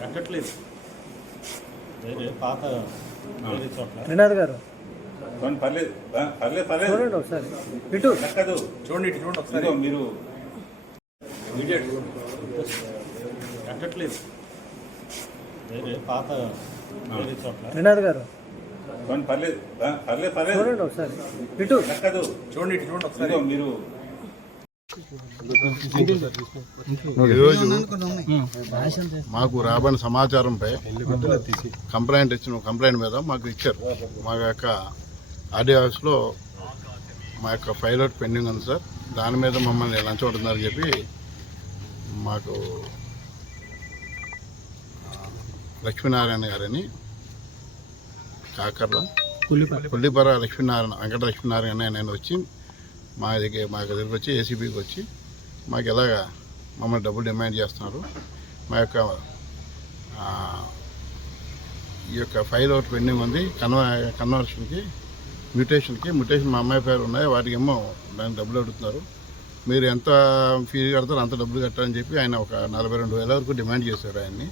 కట్టట్లేదు. వేరే పాత వేరే చోట్ల. త్రినాథ్ గారు. చూడండి పర్లేదు. పర్లేదు పర్లేదు. చూడండి ఒకసారి. ఇటు. కట్టదు చూడండి ఇటు చూడండి ఒకసారి. మీరు. కట్టట్లేదు. వేరే పాత వేరే చోట్ల. త్రినాథ్ గారు. పర్లేదు. ఆ, పర్లేదు పర్లేదు. చూడండి ఒకసారి. ఇటు. కట్టదు చూడండి ఇటు చూడండి ఒకసారి. ఇదిగో మీరు. ఈరోజు మాకు రాబడిన సమాచారంపై కంప్లైంట్ ఇచ్చిన కంప్లైంట్ మీద మాకు ఇచ్చారు. మా యొక్క ఆడియో ఆఫీస్లో మా యొక్క ఫైల్ అవుట్ పెండింగ్ ఉంది సార్. దాని మీద మమ్మల్ని లంచ్ అవుతుందని చెప్పి మాకు లక్ష్మీనారాయణ గారని కాకర్ల. పుల్లిపర లక్ష్మీనారాయణ వెంకట లక్ష్మీనారాయణ నేను వచ్చి మా దగ్గర మా దగ్గరికి వచ్చి ఏసీబీకి వచ్చి మాకు ఎలాగా మమ్మల్ని డబ్బులు డిమాండ్ చేస్తున్నారు. మా యొక్క ఈ యొక్క ఫైల్ అవుట్ పెండింగ్ ఉంది. కన్వ కన్వర్షన్కి మ్యూటేషన్కి మ్యూటేషన్ మా అమ్మాయి పేరు ఉన్నాయి. వాటికి ఏమో దానికి డబ్బులు అడుగుతున్నారు. మీరు ఎంత ఫీజు కడతారో అంత డబ్బులు కట్టాలని చెప్పి ఆయన ఒక నలభై రెండు వేల వరకు డిమాండ్ చేశారు ఆయన్ని.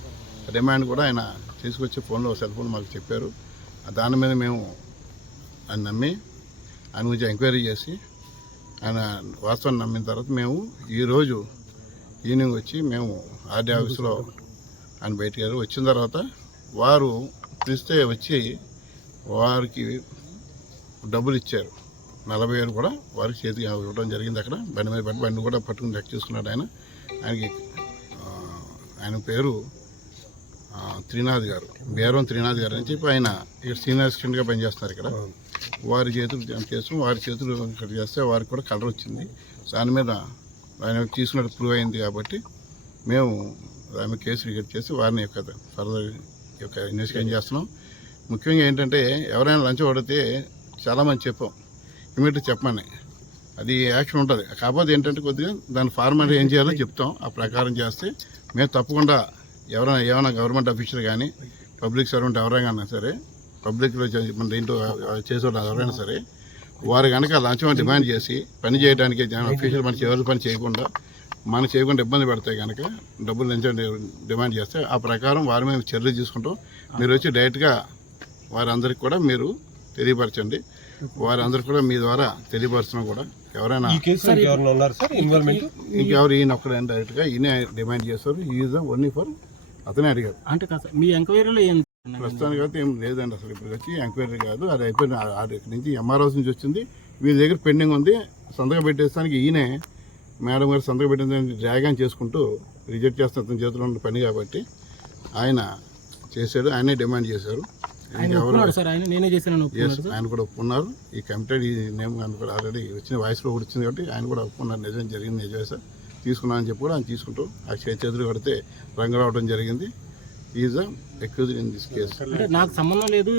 డిమాండ్ కూడా ఆయన తీసుకొచ్చి ఫోన్లో సెల్ ఫోన్ మాకు చెప్పారు. దాని మీద మేము ఆయన నమ్మి ఆయన గురించి ఎంక్వైరీ చేసి ఆయన వాస్తవాన్ని నమ్మిన తర్వాత మేము ఈరోజు ఈవినింగ్ వచ్చి మేము ఆర్డీ ఆఫీస్లో ఆయన బయటికి వెళ్ళి వచ్చిన తర్వాత వారు పిలిస్తే వచ్చి వారికి డబ్బులు ఇచ్చారు. నలభై వేలు కూడా వారికి చేతికి ఇవ్వడం జరిగింది అక్కడ. బండి మీద బండి కూడా పట్టుకుని చెక్ చేసుకున్నాడు ఆయన. ఆయనకి ఆయన పేరు త్రినాథ్ గారు బేరం త్రినాథ్ గారు అని చెప్పి ఆయన ఇక్కడ సీనియర్ అసిస్టెంట్గా పనిచేస్తున్నారు ఇక్కడ. వారి చేతులు చేస్తాం వారి చేతులు ఇక్కడ చేస్తే వారికి కూడా కలర్ వచ్చింది. దాని మీద ఆయన తీసుకున్నట్టు ప్రూవ్ అయింది కాబట్టి మేము ఆమె కేసు రిజెక్ట్ చేసి వారిని యొక్క ఫర్దర్ యొక్క ఇన్వెస్టిగేషన్ చేస్తున్నాం. ముఖ్యంగా ఏంటంటే ఎవరైనా లంచ్ పడితే చాలామంది చెప్పాం ఇమీడియట్ చెప్పమని. అది యాక్షన్ ఉంటుంది. కాకపోతే ఏంటంటే కొద్దిగా దాని ఫార్మాలిటీ ఏం చేయాలో చెప్తాం. ఆ ప్రకారం చేస్తే మేము తప్పకుండా ఎవరైనా ఏమైనా గవర్నమెంట్ అఫీషియల్ కానీ పబ్లిక్ సర్వెంట్ ఎవరైనా సరే పబ్లిక్లో మన దీంట్లో చేసేవాళ్ళు ఎవరైనా సరే వారు కనుక లంచం డిమాండ్ చేసి పని చేయడానికి అఫీషియల్ మన ఎవరి పని చేయకుండా మనం చేయకుండా ఇబ్బంది పెడతాయి కనుక డబ్బులు లంచం డిమాండ్ చేస్తే ఆ ప్రకారం వారి మీద చర్యలు తీసుకుంటాం మీరు వచ్చి డైరెక్ట్గా వారందరికి కూడా మీరు తెలియపరచండి. వారందరికి కూడా మీ ద్వారా తెలియపరచడం కూడా ఎవరైనా ఇంకెవరు ఈయన ఒక్కడే డైరెక్ట్గా ఈయన డిమాండ్ చేస్తారు. ఈజ్ ఓన్లీ ఫర్ అతనే అడిగారు అంటే కాదు మీ ఎంక్వైరీలో ఏం ప్రస్తుతానికి అయితే ఏం లేదండి అసలు ఇప్పుడు వచ్చి ఎంక్వైరీ కాదు. అది ఆ దగ్గర నుంచి ఎంఆర్ఓస్ నుంచి వచ్చింది. వీళ్ళ దగ్గర పెండింగ్ ఉంది. సంతకం పెట్టేస్తానికి ఈయనే మేడం గారు సంతకం పెట్టేదానికి డ్రాగన్ చేసుకుంటూ రిజెక్ట్ చేస్తున్న అతని చేతిలో ఉన్న పని కాబట్టి ఆయన చేశాడు. ఆయనే డిమాండ్ చేశారు. ఆయన కూడా ఒప్పుకున్నారు. ఈ కమిటెడ్ ఈ నేమ్ కూడా ఆల్రెడీ వచ్చిన వాయిస్లో కూడా వచ్చింది కాబట్టి ఆయన కూడా ఒప్పుకున్నారు. నిజం జరిగింది నిజమే సార్. తీసుకున్నా అని చెప్పి కూడా ఆయన తీసుకుంటూ ఆ చేతి చేతులు కడితే రంగు రావడం జరిగింది. Is accuse in this case అంటే నాకు సంబంధం లేదు